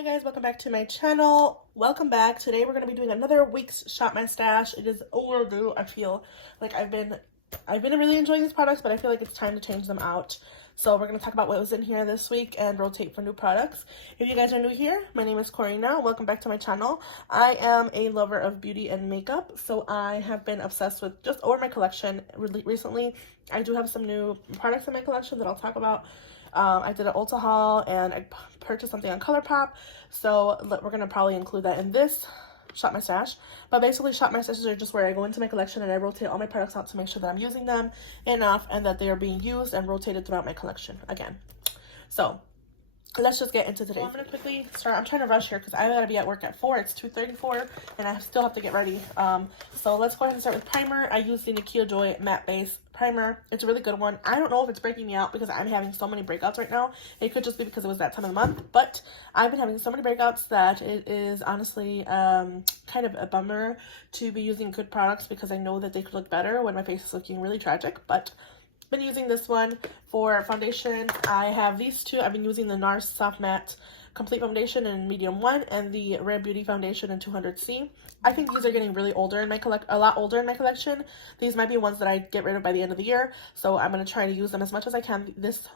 Hi guys, welcome back to my channel. Welcome back. Today we're going to be doing another week's Shop My Stash. It is overdue. I feel like I've been really enjoying these products, but I feel like it's time to change them out. So we're going to talk about what was in here this week and rotate for new products. If you guys are new here, my name is Corina. Welcome back to my channel. I am a lover of beauty and makeup, so I have been obsessed with just over my collection recently. I do have some new products in my collection that I'll talk about. I did an Ulta haul and I purchased something on ColourPop, so we're going to probably include that in this Shop My Stash. But basically, Shop My Stashes are just where I go into my collection and I rotate all my products out to make sure that I'm using them enough and that they are being used and rotated throughout my collection again. So let's just get into today's. I'm going to quickly start. I'm trying to rush here because I gotta be at work at 4. It's 2:34 and I still have to get ready. So let's go ahead and start with primer. I use the Nikkia Joy Matte Base Primer. It's a really good one. I don't know if it's breaking me out because I'm having so many breakouts right now. It could just be because it was that time of the month, but I've been having so many breakouts that it is honestly kind of a bummer to be using good products because I know that they could look better when my face is looking really tragic. But been using this one for foundation. I have these two. I've been using the NARS Soft Matte Complete Foundation in medium 1 and the Rare Beauty Foundation in 200C. I think these are getting really older in my a lot older in my collection. These might be ones that I get rid of by the end of the year, so I'm going to try to use them as much as I can this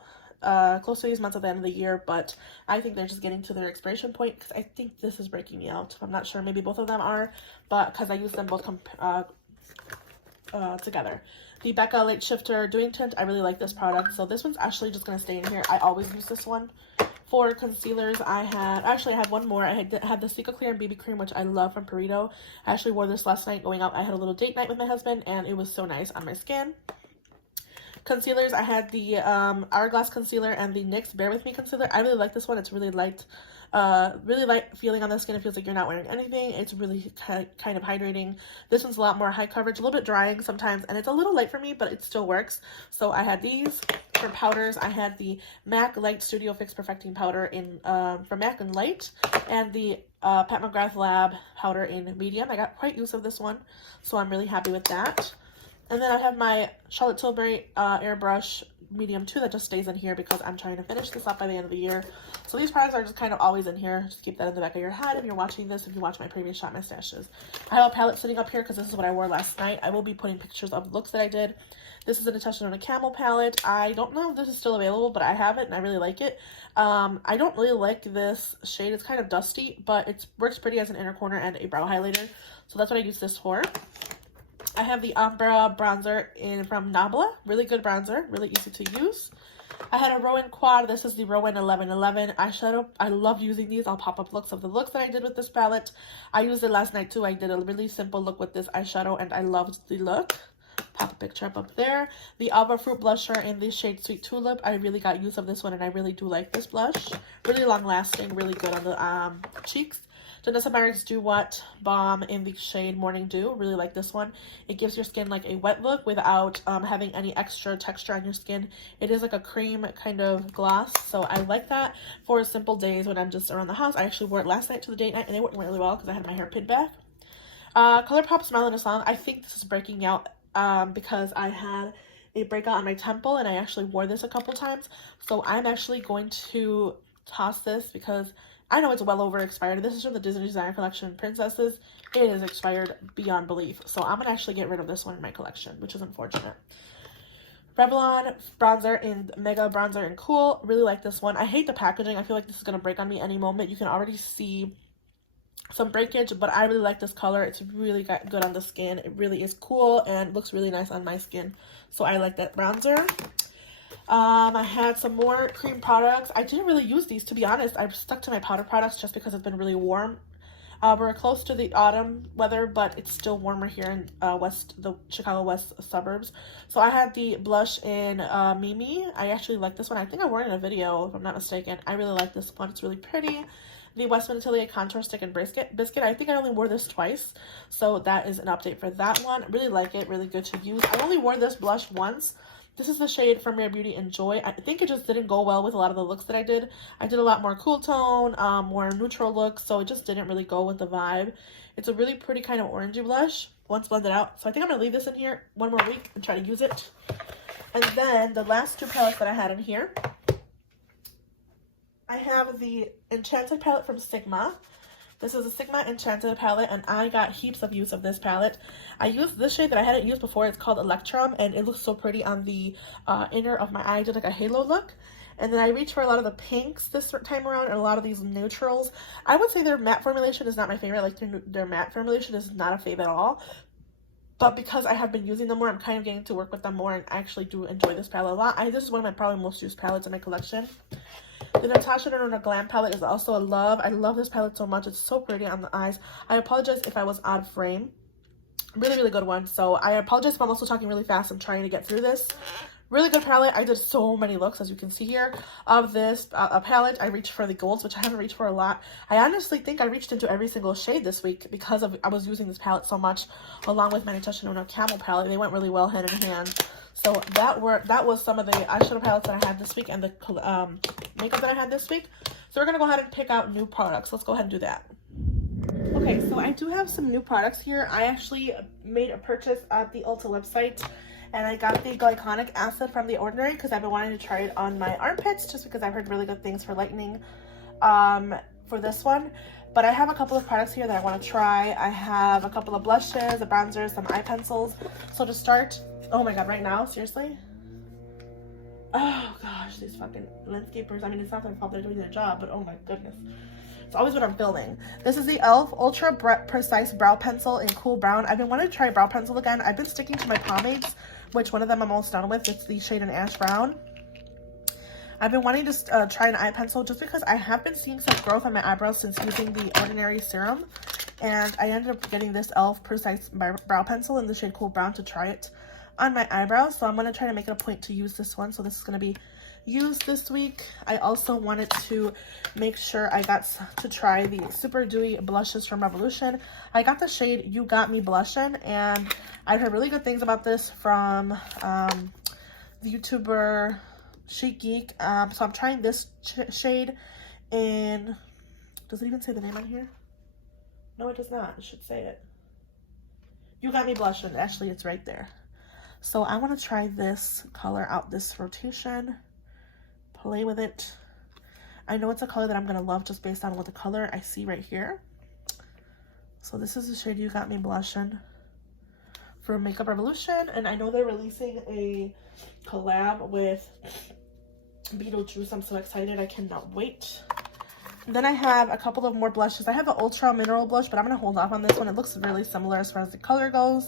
close to these months at the end of the year, but I think they're just getting to their expiration point because I think this is breaking me out. I'm not sure, maybe both of them are, but because I use them both together. The Becca Light Shifter Dewy Tint, I really like this product, so this one's actually just going to stay in here. I always use this one. For concealers, I had one more. I had the Cica Clear and BB Cream, which I love from Perito. I actually wore this last night going out. I had a little date night with my husband, and it was so nice on my skin. Concealers, I had the Hourglass Concealer and the NYX Bear With Me Concealer. I really like this one. It's really light feeling on the skin. It feels like you're not wearing anything. It's really kind of hydrating. This one's a lot more high coverage, a little bit drying sometimes, and it's a little light for me, but it still works. So I had these. For powders, I had the MAC Light Studio Fix Perfecting Powder in from MAC in Light, and the Pat McGrath Lab powder in medium. I got quite use of this one, so I'm really happy with that. And then I have my Charlotte Tilbury airbrush medium 2 that just stays in here because I'm trying to finish this up by the end of the year. So these products are just kind of always in here. Just keep that in the back of your head if you're watching this, if you watch my previous Shop My Stashes. I have a palette sitting up here because this is what I wore last night. I will be putting pictures of looks that I did. This is a Natasha Denona Camel palette. I don't know if this is still available, but I have it and I really like it. I don't really like this shade. It's kind of dusty, but it works pretty as an inner corner and a brow highlighter. So that's what I use this for. I have the Umbra bronzer from Nabla. Really good bronzer. Really easy to use. I had a Rowan Quad. This is the Rowan 1111 eyeshadow. I love using these. I'll pop up looks of the looks that I did with this palette. I used it last night too. I did a really simple look with this eyeshadow and I loved the look. Pop a picture up there. The Alba Fruit blusher in the shade Sweet Tulip. I really got use of this one and I really do like this blush. Really long lasting. Really good on the cheeks. Janessa Meyer's Dew What Balm in the shade Morning Dew. Really like this one. It gives your skin like a wet look without having any extra texture on your skin. It is like a cream kind of gloss, so I like that for simple days when I'm just around the house. I actually wore it last night to the date night and it went really well because I had my hair pinned back. ColourPop Smile in a Song. I think this is breaking me out because I had a breakout on my temple and I actually wore this a couple times. So I'm actually going to toss this because I know it's well over expired. This is from the Disney Designer Collection Princesses. It is expired beyond belief. So I'm going to actually get rid of this one in my collection, which is unfortunate. Revlon bronzer in Mega Bronzer in Cool. Really like this one. I hate the packaging. I feel like this is going to break on me any moment. You can already see some breakage, but I really like this color. It's really good on the skin. It really is cool and looks really nice on my skin. So I like that bronzer. I had some more cream products. I didn't really use these, to be honest. I've stuck to my powder products just because it's been really warm. We're close to the autumn weather, but it's still warmer here in the Chicago West suburbs. So I had the blush in Mimi. I actually like this one. I think I wore it in a video, if I'm not mistaken. I really like this one. It's really pretty. The Westman Atelier Contour Stick and Biscuit. I think I only wore this twice, so that is an update for that one. Really like it. Really good to use. I only wore this blush once. This is the shade from Rare Beauty Enjoy. I think it just didn't go well with a lot of the looks that I did. I did a lot more cool tone, more neutral looks, so it just didn't really go with the vibe. It's a really pretty kind of orangey blush once blended out. So I think I'm going to leave this in here one more week and try to use it. And then the last two palettes that I had in here I have the Enchanted palette from Sigma. This is a Sigma Enchanted palette, and I got heaps of use of this palette. I used this shade that I hadn't used before. It's called Electrum, and it looks so pretty on the inner of my eye. I did like a halo look. And then I reached for a lot of the pinks this time around and a lot of these neutrals. I would say their matte formulation is not my favorite. Like their matte formulation is not a fave at all. But because I have been using them more, I'm kind of getting to work with them more, and I actually do enjoy this palette a lot. This is one of my probably most used palettes in my collection. The Natasha Denona Glam palette is also a love. I love this palette so much. It's so pretty on the eyes. I apologize if I was out of frame. Really, really good one. So I apologize if I'm also talking really fast. I'm trying to get through this. Really good palette. I did so many looks, as you can see here, of this palette. I reached for the golds, which I haven't reached for a lot. I honestly think I reached into every single shade this week because I was using this palette so much, along with my Natasha Denona Camel palette. They went really well hand in hand. So that was some of the eyeshadow palettes that I had this week and the makeup that I had this week. So we're going to go ahead and pick out new products. Let's go ahead and do that. Okay, so I do have some new products here. I actually made a purchase at the Ulta website, and I got the glycolic acid from The Ordinary because I've been wanting to try it on my armpits just because I've heard really good things for lightening for this one. But I have a couple of products here that I want to try. I have a couple of blushes, a bronzer, some eye pencils. So to start, oh my god, right now, seriously? Oh gosh, these fucking landscapers. I mean, it's not their fault, they're doing their job, but oh my goodness. It's always when I'm filming. This is the e.l.f. Ultra Precise Brow Pencil in Cool Brown. I've been wanting to try brow pencil again. I've been sticking to my pomades, which one of them I'm almost done with. It's the shade in Ash Brown. I've been wanting to try an eye pencil just because I have been seeing some growth on my eyebrows since using the Ordinary serum. And I ended up getting this e.l.f. Precise Brow Pencil in the shade Cool Brown to try it on my eyebrows. So I'm going to try to make it a point to use this one. So this is going to be used this week. I also wanted to make sure I got to try the Super Dewy blushes from Revolution. I got the shade You Got Me Blushin', and I've heard really good things about this from the YouTuber Chic Geek. So I'm trying this shade in, does it even say the name on here? No, it does not. It should say it. You Got Me Blushin'. Actually, it's right there. So I want to try this color out this rotation. Play with it. I know it's a color that I'm going to love just based on what the color I see right here. So this is the shade You Got Me Blushin' for Makeup Revolution. And I know they're releasing a collab with Beetlejuice. I'm so excited. I cannot wait. And then I have a couple of more blushes. I have an Ultra Mineral blush, but I'm going to hold off on this one. It looks really similar as far as the color goes.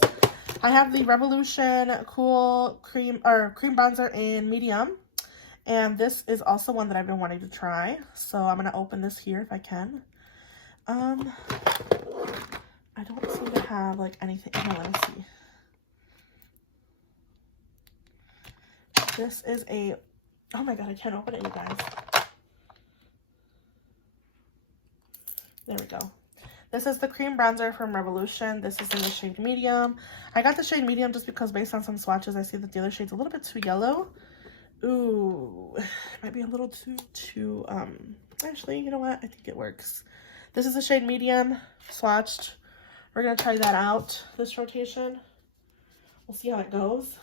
I have the Revolution Cool Cream Bronzer in Medium. And this is also one that I've been wanting to try. So I'm going to open this here if I can. I don't seem to have like anything. Oh, let me see. This is a, oh my god, I can't open it, you guys. There we go. This is the cream bronzer from Revolution. This is in the shade Medium. I got the shade Medium just because based on some swatches, I see that the other shade's a little bit too yellow. Ooh, might be a little too, actually, you know what? I think it works. This is the shade Medium, swatched. We're going to try that out, this rotation. We'll see how it goes.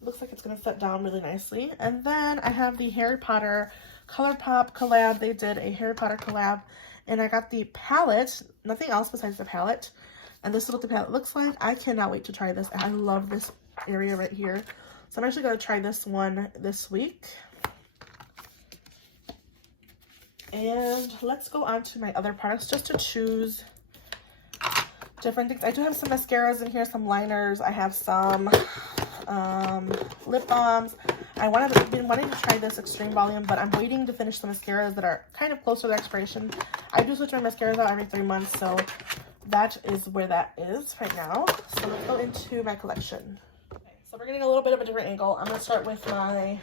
It looks like it's going to set down really nicely. And then I have the Harry Potter ColourPop collab. They did a Harry Potter collab. And I got the palette, nothing else besides the palette. And this is what the palette looks like. I cannot wait to try this. I love this area right here. So I'm actually going to try this one this week. And let's go on to my other products just to choose different things. I do have some mascaras in here, some liners. I have some lip balms. I've been wanting to try this Extreme Volume, but I'm waiting to finish the mascaras that are kind of close to their expiration. I do switch my mascaras out every 3 months, so that is where that is right now. So let's go into my collection. So we're getting a little bit of a different angle. I'm going to start with my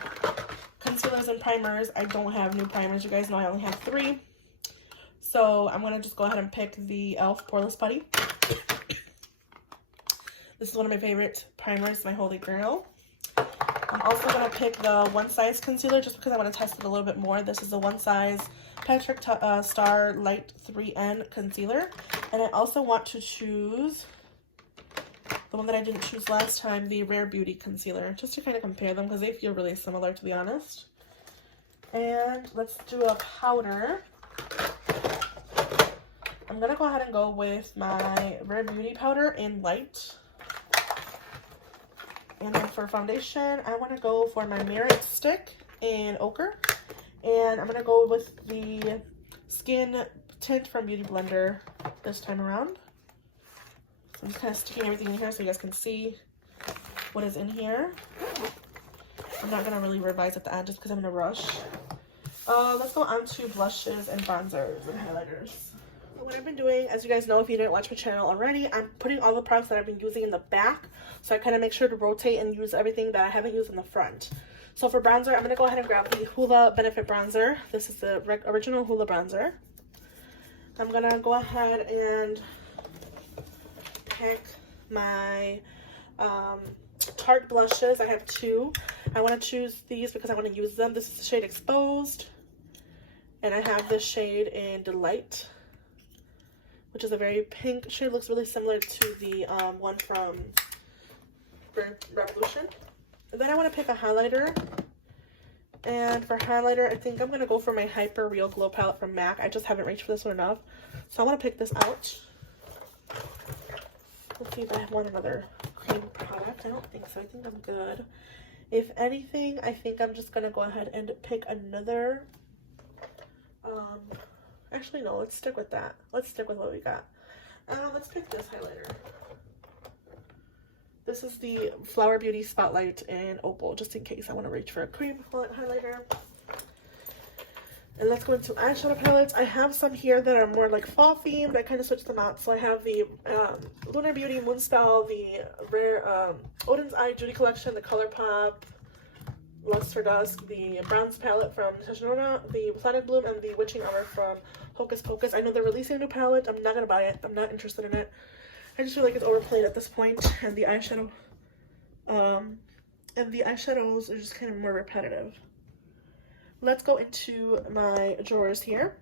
concealers and primers. I don't have new primers. You guys know I only have 3. So I'm going to just go ahead and pick the e.l.f. Poreless Putty. This is one of my favorite primers, my holy grail. I'm also going to pick the One Size concealer just because I want to test it a little bit more. This is the One Size Patrick Star Light 3N concealer. And I also want to choose the one that I didn't choose last time, the Rare Beauty concealer, just to kind of compare them because they feel really similar, to be honest. And let's do a powder. I'm going to go ahead and go with my Rare Beauty powder in light. And then for foundation, I want to go for my Merit stick in ochre. And I'm going to go with the skin tint from Beauty Blender this time around. So I'm just kind of sticking everything in here so you guys can see what is in here. I'm not going to really revise at the end just because I'm in a rush. Let's go on to blushes and bronzers and highlighters. So what I've been doing, as you guys know if you didn't watch my channel already, I'm putting all the products that I've been using in the back. So I kind of make sure to rotate and use everything that I haven't used in the front. So for bronzer, I'm going to go ahead and grab the Hoola Benefit Bronzer. This is the original Hoola bronzer. I'm going to go ahead and pick my Tarte blushes. I have two. I want to choose these because I want to use them. This is the shade Exposed. And I have this shade in Delight, which is a very pink shade. Looks really similar to the one from Revolution. And then I want to pick a highlighter. And for highlighter, I think I'm going to go for my Hyper Real Glow palette from MAC. I just haven't reached for this one enough. So I want to pick this out. Let's see if I have one another cream product. I don't think so. I think I'm good. If anything, I think I'm just going to go ahead and pick another. Actually, no. Let's stick with that. Let's stick with what we got. Let's pick this highlighter. This is the Flower Beauty Spotlight in Opal, just in case I want to reach for a cream highlighter. And let's go into eyeshadow palettes. I have some here that are more like fall themed. I kind of switched them out. So I have the Lunar Beauty Moonspell, the Rare Odin's Eye Judy Collection, the ColourPop Lux for Dusk, the Bronze palette from Natasha Denona, the Planet Bloom, and the Witching Hour from Hocus Pocus. I know they're releasing a new palette. I'm not going to buy it. I'm not interested in it. I just feel like it's overplayed at this point, and the eyeshadow, and the eyeshadows are just kind of more repetitive. Let's go into my drawers here.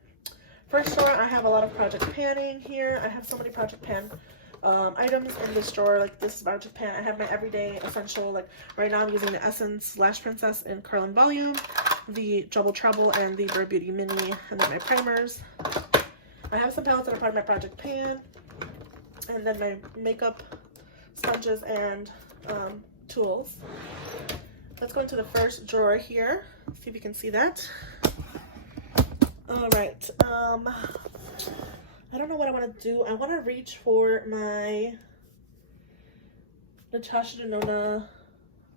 First drawer, I have a lot of Project Panning here. I have so many Project Pan items in this drawer. Like this is Project Pan. I have my everyday essential. Like right now, I'm using the Essence Lash Princess in Curl and Volume, the Double Trouble, and the Rare Beauty Mini, and then my primers. I have some palettes that are part of my Project Pan. And then my makeup sponges and tools. Let's go into the first drawer here. See if you can see that. All right. I don't know what I want to do. I want to reach for my Natasha Denona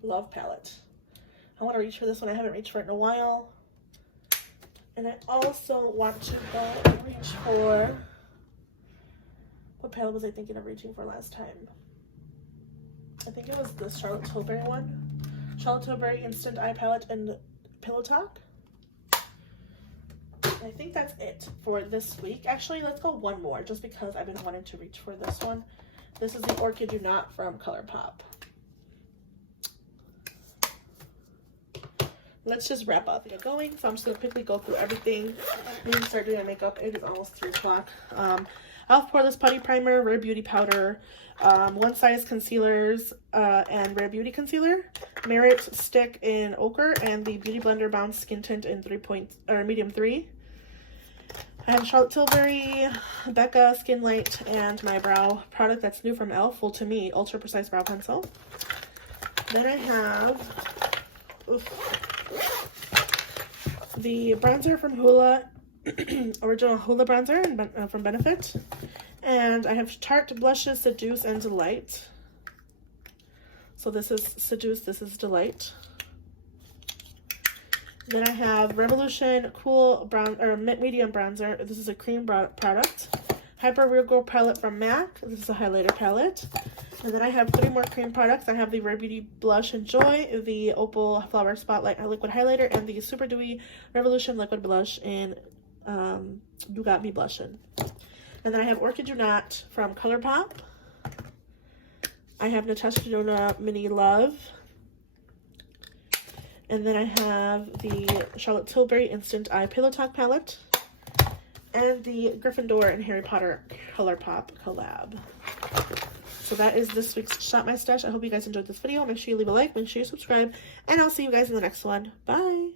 Love Palette. I want to reach for this one. I haven't reached for it in a while. And I also want to go and reach for... What palette was I thinking of reaching for last time? I think it was the Charlotte Tilbury one. Charlotte Tilbury Instant Eye Palette and Pillow Talk. I think that's it for this week. Actually, let's go one more just because I've been wanting to reach for this one. This is the Orchid Do Not from ColourPop. Let's just wrap up and get going. So I'm just going to quickly go through everything. We need to start doing my makeup. It is almost 3 o'clock. e.l.f. Poreless Putty Primer, Rare Beauty Powder, One Size Concealers, and Rare Beauty Concealer, Merit Stick in Ochre, and the Beauty Blender Bounce Skin Tint in Medium 3. I have Charlotte Tilbury, Becca Skin Light, and my brow product that's new from e.l.f. Full to Me Ultra Precise Brow Pencil. Then I have the bronzer from Hoola, original Hoola bronzer from Benefit. And I have Tarte blushes, Seduce and Delight. So this is Seduce, this is Delight. Then I have Revolution Cool Brown or Medium Bronzer. This is a cream product. Hyper Real Glow palette from MAC. This is a highlighter palette. And then I have 3 more cream products. I have the Rare Beauty Blush Enjoy, the Opal Flower Spotlight Liquid Highlighter, and the Super Dewy Revolution Liquid Blush in You Got Me Blushin'. And then I have Orchid Do Not from ColourPop. I have Natasha Denona Mini Love. And then I have the Charlotte Tilbury Instant Eye Pillow Talk palette. And the Gryffindor and Harry Potter ColourPop collab. So that is this week's Shop My Stash. I hope you guys enjoyed this video. Make sure you leave a like, make sure you subscribe, and I'll see you guys in the next one. Bye!